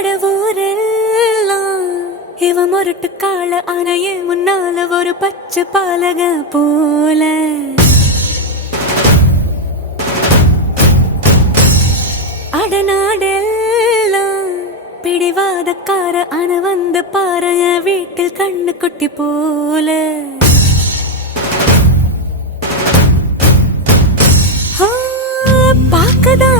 அடவூரெல்லாம் இவ முரட்டு கால அணையே முன்னால ஒரு பச்சை பாலக போல அடநாடெல்லாம் பிடிவாதக்கார அண வந்து பாருங்க வீட்டில் கண்ணு குட்டி போல பாக்கதா